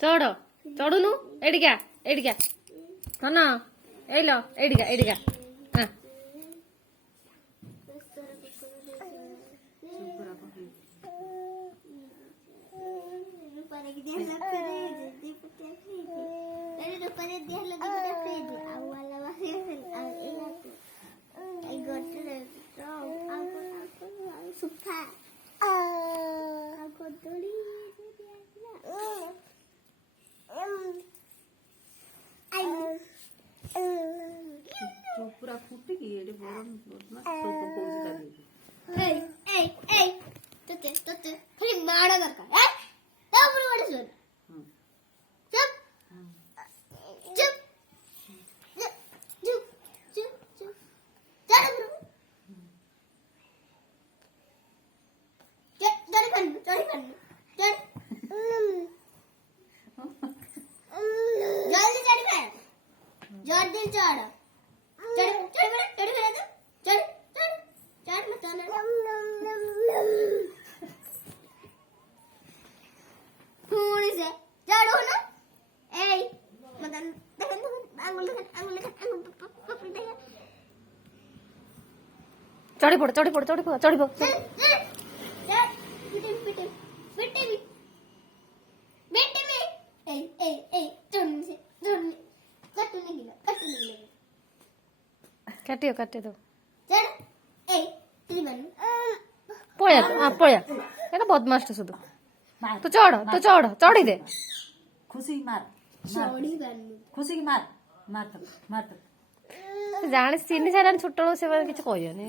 चढ़ चढ़ुनु एडिका एडिका कन एलो एडिका एडिका पूरा फुटे की ये बरम मत तो कोस कर तो खाली माड़ा दरकार ए तापर बडे सोर चुप चुप चुप चुप चुप चढ़ चढ़ जल्दी चढ़ जल्दी चढ़ चढ़ चढ़ चढ़ चढ़ चढ़ चढ़ मत थोड़ी से चढ़ो ना ए मतलब देखन आंगुल पकड़ दे चढ़ी पड़ चढ़ी पड़ चढ़ी पड़ चढ़ी पड़ बेटे में ए चुन से कटू नहीं काटियो काटे दो चढ़ ए तेरी बन पया पया एटा बदमाश तो सुदु तो चढ़ चढ़ी दे खुशी मार चढ़ी बन खुशी की मार मार तो जाने सीनी सारा छोट से किसी कहनी